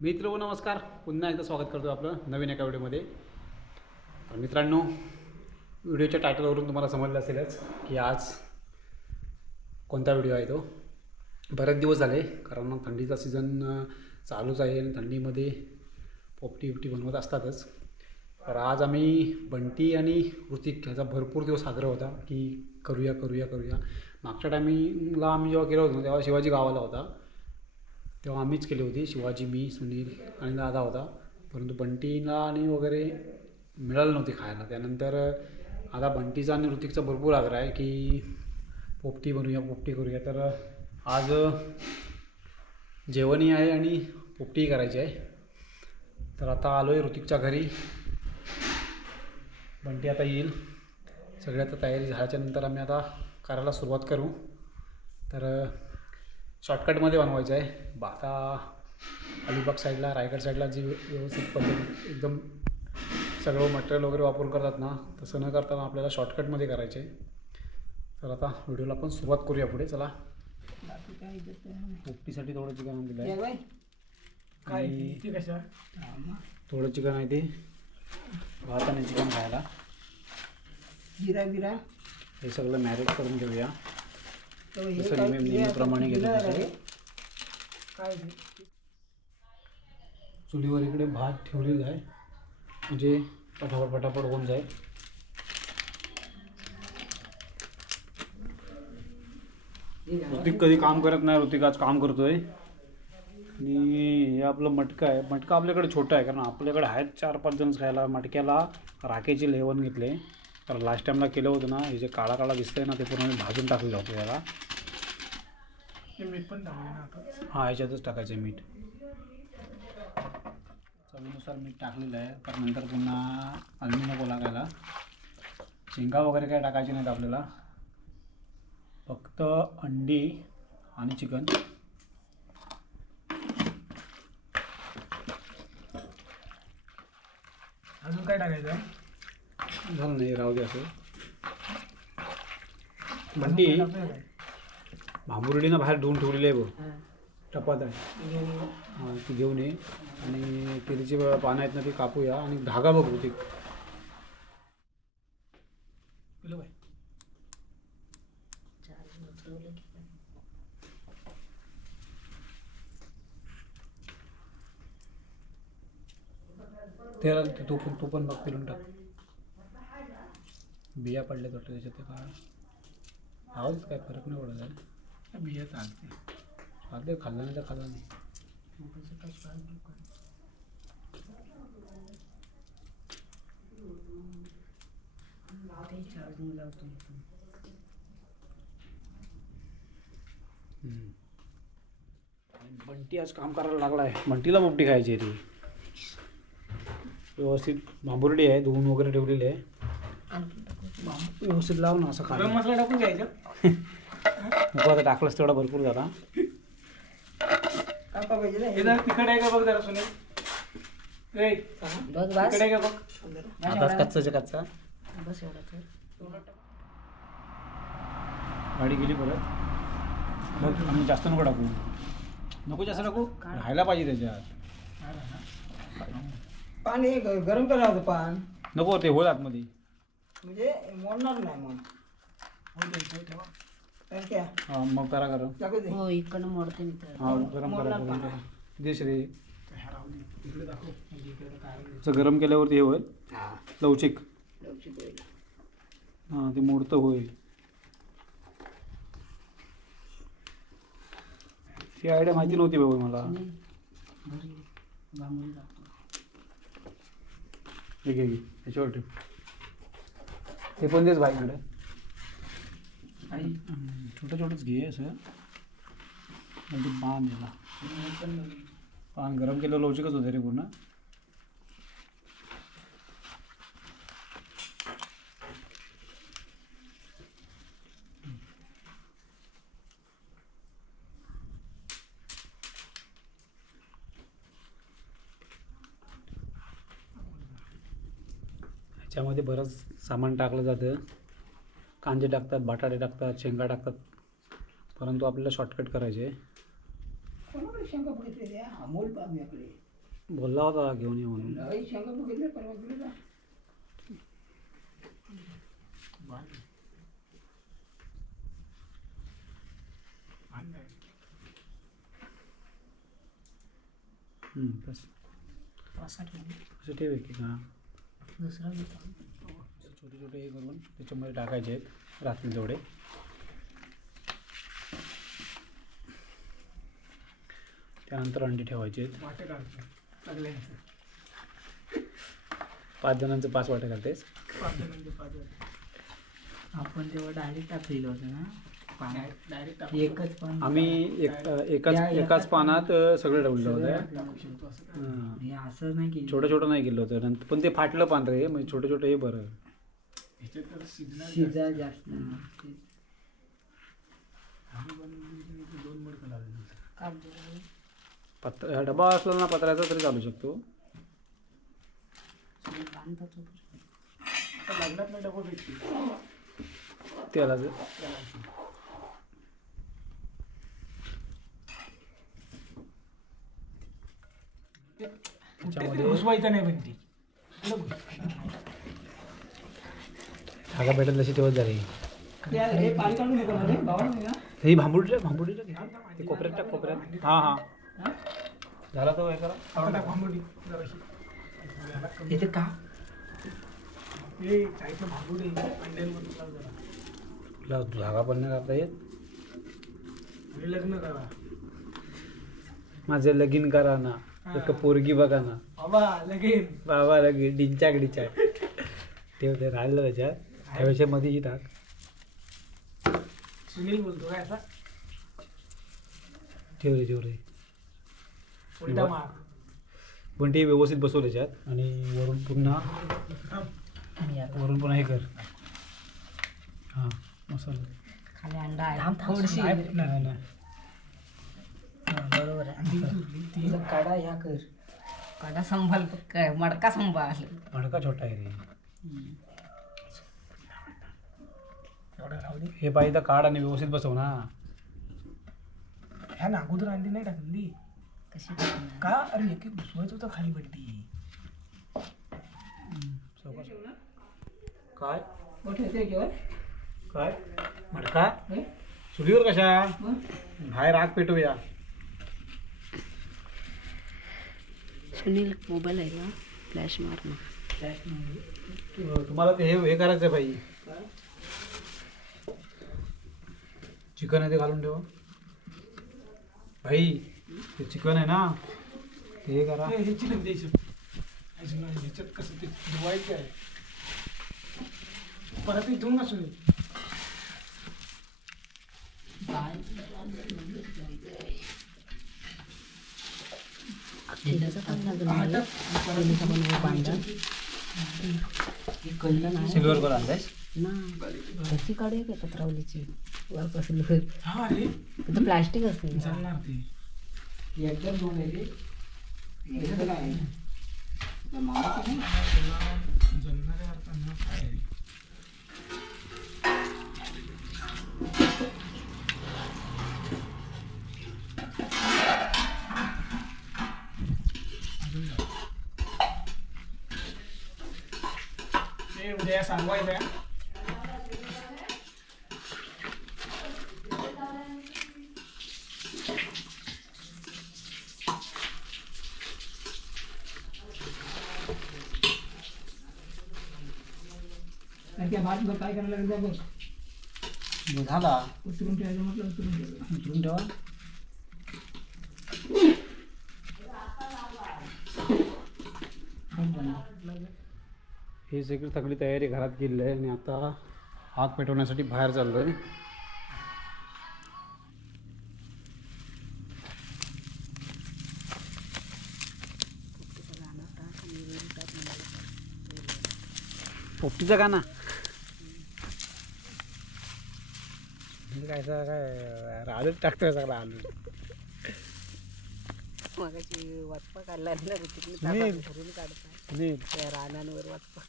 मित्र नमस्कार, पुन्हा एकदा स्वागत करतो आपलं नवीन एका व्हिडिओमध्ये. तर मित्रांनो, व्हिडिओच्या टायटलवरून तुम्हाला समजलं असेलच की आज कोणता व्हिडिओ आहे तो. बरेच दिवस झाले, कारण थंडीचा सीझन चालूच आहे आणि थंडीमध्ये पोपटी बनवत असतातच. तर आज आम्ही बंटी आणि ऋतिक ह्याचा भरपूर दिवस आग्रह होता की करूया. मागच्या टायमिंगला आम्ही जेव्हा गेलो होतो तेव्हा शिवाजी गावाला होता, तेव्हा आम्हीच केली होती. शिवाजी, मी, सुनील आणि दादा होता. परंतु बंटीला आणि वगैरे मिळालं नव्हती खायला. त्यानंतर आता बंटीचा आणि ऋतिकचा भरपूर आग्रह आहे की पोपटी करूया. तर आज जेवणही आहे आणि पोपटीही करायची आहे. तर आता आलो आहे ऋतिकच्या घरी. बंटी आता येईल. सगळी आता तयारी झाल्याच्यानंतर आम्ही आता करायला सुरुवात करू. तर शॉर्टकटमध्ये बनवायचं आहे. आता अलिबाग साईडला, रायगड साईडला जी व्यवस्थित पद्धत एकदम सगळं मटेरियल वगैरे वापरून करतात ना, तसं न करताना आपल्याला शॉर्टकटमध्ये करायचे आहे. तर आता व्हिडिओला आपण सुरुवात करूया पुढे. चला. पोपटीसाठी थोडं चिकन दिलं आहे आणि थोडं चिकन आहे ते भात आणि चिकन खायला. जिरा हे सगळं मॅरिनेट करून घेऊया. तसं नेहमीप्रमाणे घेतो. चुलीवर इकडे भात ठेवलेला आहे, म्हणजे पटापट होऊन जाईल. ऋतिक कधी काम करत नाही, ऋतिक आज काम करतोय. आणि हे आपलं मटका आहे. मटका आपल्याकडे छोटा आहे, कारण आपल्याकडे आहेत 4-5 जण खायला. मटक्याला राखेची लेवण घेतले. तर लास्ट टाईमला केलं होतं ना, हे जे काळा दिसतंय ना, ते पूर्ण भाजून टाकलेलं होतं याला. मीठ पण टाकलं ना आता. हां, याच्यातच टाकायचं आहे मीठ. चवीनुसार मीठ टाकलेलं आहे. तर नंतर पुन्हा अल्मी नको लागायला. शेंगा वगैरे काय टाकायचे नाहीत आपल्याला, फक्त अंडी आणि चिकन. अजून काय टाकायचं आहे? झालं नाही, राहू दे असं. बंटी भांबुर्डीनं बाहेर धुवून ठेवलेली आहे बघ, टपात आहे. हां, ती घेऊन ये. आणि तेलीची पानं आहेत ना, ती कापूया. आणि धागा बघ ऋतिक. त्याला तू पण बघ, फिरून टाक. बिया पडल्यात वाटतं त्याच्यात. ते काय आवाज, काय फरक नाही पडत आहे. बिया चालते. खाल्लं नाही तर खाल्लं नाही. बंटी आज काम करायला लागला आहे. बंटीला पोपटी खायची आहे. ती व्यवस्थित भांबुर्डी आहे, धुवून वगैरे ठेवलेली आहे. व्यवस्थित लाव ना, असं खा. गरम मसाला टाकून घ्यायचा. नको, आता टाकलंच तेवढा भरपूर झाला. हे जरा तिखट आहे का बघ जरा सुनील. तिखट आहे का बघ. आता कच्चा गाडी गेली परत. बघ, आम्ही जास्त नको जास्त नको राहायला पाहिजे त्याच्यात. पाणी गरम करायला होतं पान. नको, ते होईल आतमध्ये, म्हणजे मोडणार नाही मग. हां, मग करा गरम. हो, इकडनं मोडते मी तर. हां, गरम करा. देश रे, गरम केल्यावरती हे होईल लवचिक. हां, ते मोडतं होईल. ही आयडिया माहिती नव्हती बाबा मला. घे याच्यावर ठेव. हे पण देच बाईकडे. छोटंच घे असं, म्हणजे पान याला. पान गरम केलं लवचिकच होतं रे पूर्ण. ह्याच्यामध्ये बरंच सामान टाकलं जातं. कांदे टाकतात, बटाटे टाकतात, शेंगा टाकतात. परंतु आपल्याला शॉर्टकट करायचे. कोणाकडे शेंगा बघितलेल्या? अमोल बाबूकडे. बोलला होता घेऊन ये म्हणून. लई शेंगा बघितले परवा गेलेला. बस असा ठेवला. असं ठेव की हां दुसरा घेतो. छोटे छोटे हे करून त्याच्यामध्ये टाकायचे आहेत रात्री तेवढे. त्यानंतर अंडी ठेवायचे आहेत. वाटे काढतो सगळ्यांचं. 5 जणांचं 5 वाटे घालतेस. 5 जणांचे 5 वाटे. आपण तेव्हा डायरेक्ट टाकलेलं होतं ना पाण्यात. डायरेक्ट एकच पण आम्ही एकाच पानात सगळं ठेवलेलं होतं. हां. हे असं नाही की छोटं छोटं नाही केलं होतं नंतर पण ते फाटलं पान रे म्हणजे छोटं छोटं हे बरं. शिजा जास्त डबा असला ना पत्र्याचा तरी चालू शकतो. लग्नातला डबा भेटते तेलाचं त्याच्यामध्ये घुसवायचं नाही पण ती धागा भेटत तशी तेव्हाच झाली. हे पाणी काढून घेतो ना रे बाबा नाही का? ही भांबुडीला घे. ते कोपऱ्यात टाक कोपऱ्यात. हां हां झाला तो हे करा. आता भांबुडी जराशी. इथे का हे साईडला भांबुडी अंड्यांवर लाव जरा. तुला धागा पण नाही करता येत. आणि लग्न करा माझं लगीन करा ना एक पोरगी बघा ना बाबा लगेन. बाबा लगीन डिंचाक डिंचाक ते राहिलं त्याच्यात त्यापेक्षा मध्ये ही टाक. सुनील बोलतो काय असा ठेव रे उलटा मार. पण ते व्यवस्थित बसव त्याच्यात आणि वरून पुन्हा हे कर. हां मसाला खाली अंडा आहे थोडीशी नाही नाही बरोबर आहे. तिला काढा या कर काढा संभाल काय मडका संभाल. मडका छोटा आहे रे. एवढा राहू दे. हे पाहिजे तर काढ आणि व्यवस्थित बसव ना. ह्या ना अगोदर अंडी नाही टाकली कशी टाकणार? का? अरे एक घुसवायचं होतं खाली पट्टी. काय मोठे काय मडका चुलीवर कशा बाहेर आग पेटूया. सुनील मोबाईल आहे का फ्लॅश मार ना. तुम्हाला ते हे करायचं आहे भाई. चिकन आहे ते घालून ठेवा भाई. ते चिकन आहे ना ते हे करा. ह्याची नाही द्यायची ह्याच्यात कसं ते धुवायचं आहे परत ते धुवून असू दे. अंड्याचा पण लागलं पांढरा कळलं नाही सिल्वर कलर आणलायस ना. कशी काढूया का पत्रावलीची वरपासून वर. हा अरे तिथं प्लास्टिक असते ना. चालणार ते एकदम धुवून आहे ते. ह्याच्यात काय आहे? त्या मावाचं नाही जळणाऱ्या अर्थानं काय आहे? ते उद्या सांगवायचं आहे. त्या भात काय करायला लागेल बघ. झाला उतरून ठेवायचं म्हटलं उतरून ठेवायचं. उतरून ठेवा. ही सगळी सगळी तयारी घरात केली आहे आणि आता आग पेटवण्यासाठी बाहेर चाललो आहे. पोपटीचा गाणं काय आलूच टाकतोय सगळा आलू. मगाची वाचपा काढला सुनील काढता सुनील त्या रानांवर वाचपा.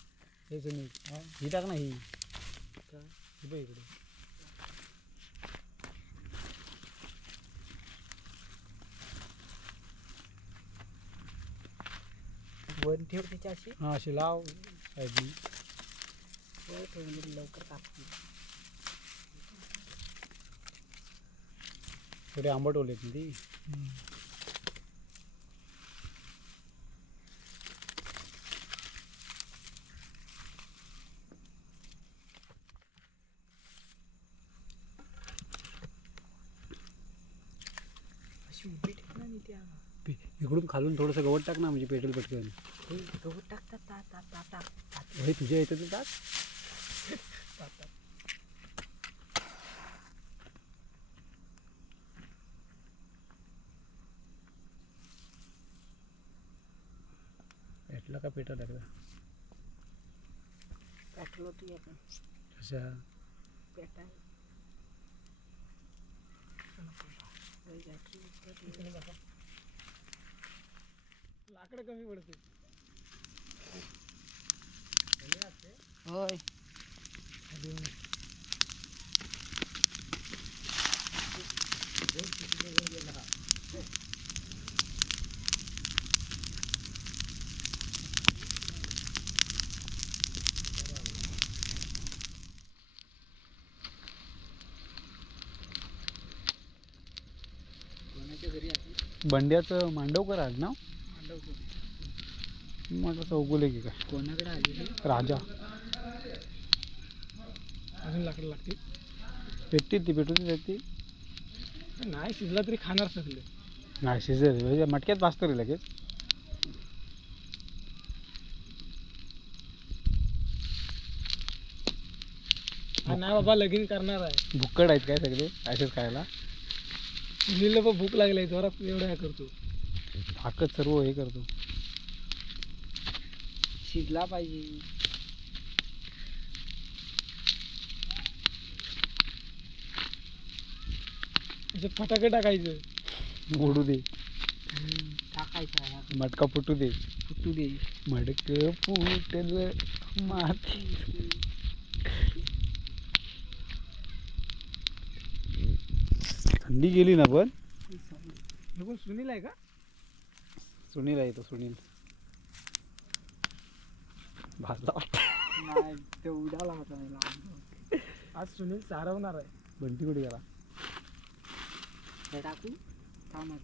हे सुनील ही टाक ना ही बघ इकडे. वन ठेव त्याच्या अशी हां अशी लाव साईडनी. थोडी लवकर कापते. थोडी आंबट ओलेत ना ती. अशी उभी ठेव ना मी त्या इकडून खालून थोडंसं गवत टाक ना म्हणजे पेटेल पटकन. हे गहू टाकतात टाक. हे तुझ्या येतं तर टाक. पेटला का पेटा लागला पेटलो तू आपण कशा पेटाय लाकडं कमी पडते. होय. कोणाच्या घरी आली बंड्याचं मांडवकर आज ना मांडवतो. म्हटलं चौगुले की काय कोणाकडे आली राजा. अजून लाकडं लागते. पेटतील ती पेटून ती नाही शिजला तरी खाणार सगळे. नाही शिजेल म्हणजे मटक्यात भाजतो रे लगेच. नाही बाबा लगीन करणार आहे. भुक्कड आहेत काय सगळे असेच खायला. सुनीलला पण भूक लागली जोरात एवढं काय करतो. ताकद सर्व हे करतो. शिजला पाहिजे. फटाके टाकायचं. ओढू दे टाकायचं मटका फुटू दे. फुटू दे. मडक फुटल माती. थंडी गेली ना पण. हे कोण सुनील आहे का? सुनील आहे तो सुनील. भाजला नाही ते उडाला होता मला. आज सुनील सारवणार आहे. बंटी कुठे गेला. टाकू थांबा.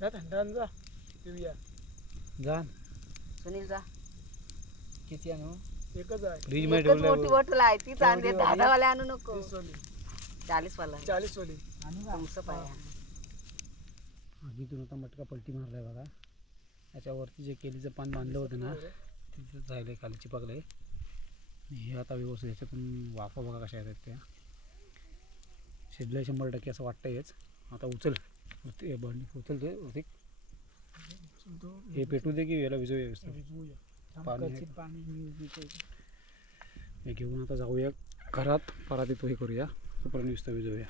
जा थंडान जा पिऊया. जा सुनील जा. किती आणू? एकच आहे. फ्रीज मध्ये एकच मोठी ठेवलं. बॉटल आहे तीच आणते. दादावाले आणू नको. 30 वाली 40 वाला 40 वाली. तुमचं पाय आम्ही इथून आता मटका पलटी मारलाय बघा. याच्यावरती जे केलीचं पान बांधलं होतं ना तिथं जायला खाली चिपकलंय. हे आता व्यवस्थित ह्याच्यातून वाफा बघा कशा येतात त्या. शिजलंय 100% असं वाटतंयच. आता उचल उचल ते ऋतिक. हे पेटू दे की याला विजय व्यवस्थित. पाणी हे घेऊन आता जाऊया घरात. परत येतो हे करूया. तोपर्यंत नुसतं विजूया.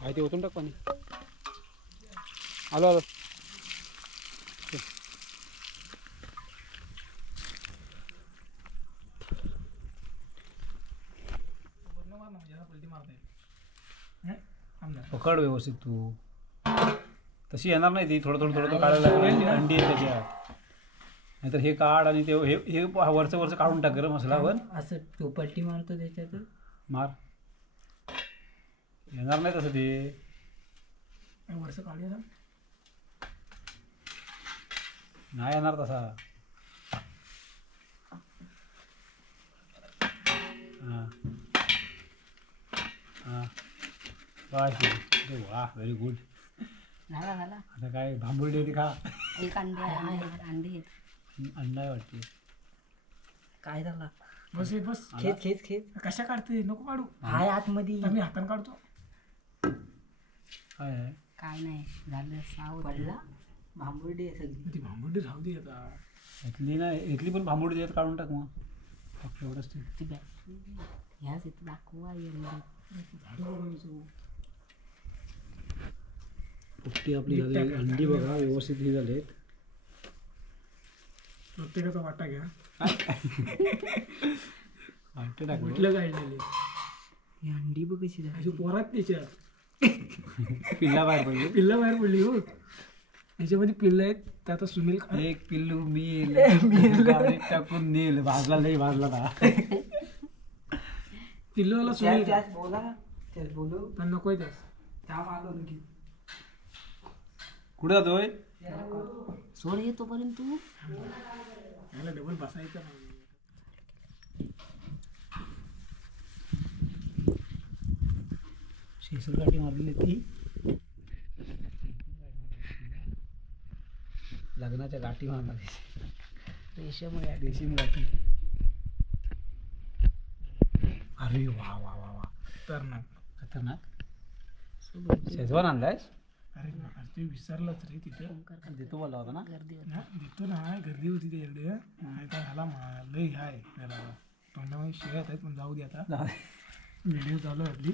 आहे ते ओतून टाक पाणी. आलो आलो. पकड व्यवस्थित तू. तशी येणार नाही ती. थोडं थोडं थोडं थोडं काढायला लागेल. अंडी आहे त्याच्यात. नाहीतर हे काढ आणि ते हे वरचं वरचं काढून टाक गरम मसाला. पण असं तो पलटी मारतो त्याच्यात. मार. येणार नाही तसं ते. वरचं काढूया ना. नाही येणार तसा. हां हां वा व्हेरी गुड. झाला आता काय भांबुर्डी होती खा. एक अंडे आहेत. अंडा आहे वाटते. काय झाला बस बस. खेच खेच खेच. कशा काढते नको काढू. हाय आतमध्ये. मी हाताने काढतो. काय आहे काय नाही झालं. साव पडला. भांबुर्डी आहे सगळी. ती भांबुर्डी राहू दे आता. इथली नाही. इथली पण भांबुर्डी देत काढून टाक मग. फक्त एवढंच ते. ती बॅटरी ह्याच इथं दाखवा. पोपटी आपली झाली अंडी बघा व्यवस्थित ही झालेत. प्रत्येकाचा वाटा घ्या. अंडे टाकले कुठलं काय झाले ही अंडी बघ कशी झाली. अशी पोरात त्याच्या पिल्ला बाहेर पडली. पिल्ला बाहेर पडली हो. त्याच्यामध्ये पिल्ल आहेत. तर आता सुनील एक पिल्लू मी गाडीत टाकून नेल भाजला नाही भाजला ना. पिल्लूवाला सुनील का? त्याच बोला त्याच बोलू तर नकोय त्यास. थांब आलो की कुठे जातोय? सोड ये तोपर्यंत तू. याला डबल बसायचं नाही. शेसल गाठी मारलेली ती लग्नाच्या गाठी मारणार रेशम रेशीम गाठी. अरे वा वा वा वा खतरनाक. खतरनाक. शेजवान आणलायस? अरे ते विसरलाच रे तिथे. देतो बोलला होता ना. गर्दी होती. ना देतो ना. गर्दी होती त्याच्याकडे. नाही तर ह्याला लय ह्या आहे त्याला तोंडामध्ये शिळ्यात आहेत. पण जाऊ दे आता. व्हिडिओ चालू आहे आपली.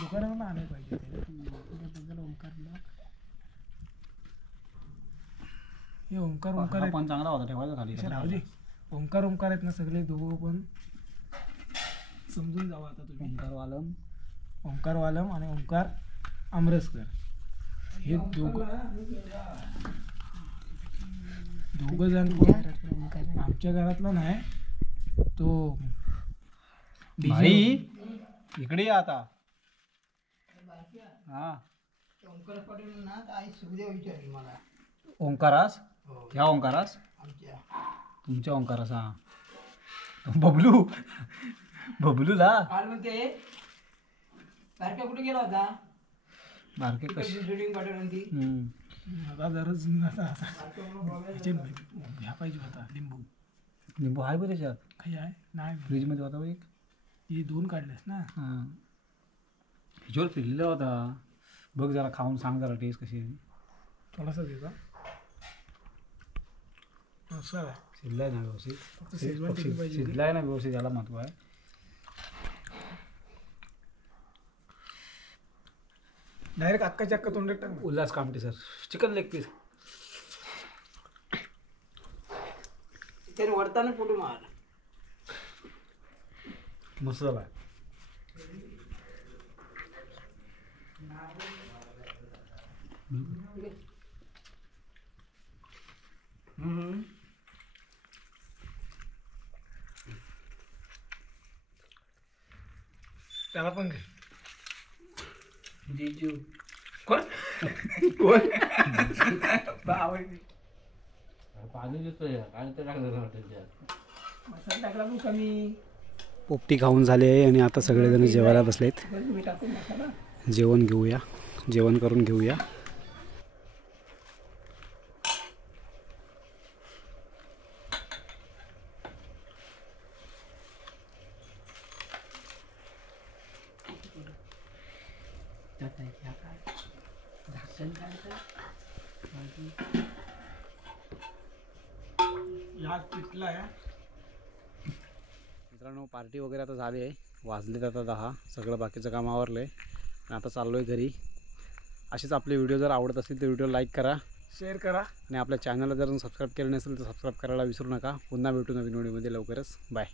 दुकानावर आणायला पाहिजे ते. त्याबद्दल ओंकारला हे ओंकार ओंकार हा आहेत. पण चांगला होता ठेवायचा खाली. राहू दे. ओंकार ओंकार आहेत ना सगळे दोघं पण. समजून जावा आता तुम्ही. ओंकार वालम ओंकार वालम आणि ओंकार आमरसकर हे दोघं जण कोण? ओंकार आमच्या घरातला नाही तो भाई इकडे या आता. हा ओंकार पाटील ना आई सुखदेव विचारली मला ओंकारास ह्या ओंकारास आमच्या तुमच्या ओंकारास. हा बबलू बबलूला काल म्हणते बारक्या कुठे गेला होता. बारके कशी. बिल्डिंग पाठवून ती आता जरच घ्या पाहिजे होता लिंबू. लिंबू आहे बरं त्याच्यात. काही आहे नाही. फ्रीजमध्ये होता बघ एक. हे 2 काढलेस ना. हां ह्याच्यावर फिरलेला होता. बघ जरा खाऊन सांग जरा टेस्ट कशी आहे. थोडासा देता असं आहे. शिजलाय ना व्यवस्थित. फक्त शेजवान टिकली पाहिजे. शिजलाय ना व्यवस्थित याला महत्व आहे. डायरेक्ट अक्काच्या अक्का तोंडात टाक. Ulhas Kamte sir chicken leg piece. त्याने वरताना फोटो मार. मस्त झाला. त्याला पण घे. जीजू कोण कोण पाणी देतोय काय तर टाकलं त्याच्यात. मसाला टाकला पण कमी. पोपटी खाऊन झाले आहे आणि आता सगळेजण जेवायला बसलेत. मी टाकून मसाला. जेवण घेऊया. जेवण करून घेऊया. या पिठला आहे. मित्रांनो पार्टी वगैरे आता झाली आहे. वाजलेत आता 10. सगळं बाकीचं काम आवरलं आहे आणि आता चाललो आहे घरी. असेच आपले व्हिडिओ जर आवडत असतील तर व्हिडिओ लाईक करा, शेअर करा आणि आपल्या चॅनलला जर सबस्क्राईब केलं नसेल तर सबस्क्राईब करायला विसरू नका. पुन्हा भेटू नवीन व्हिडिओमध्ये लवकरच. बाय.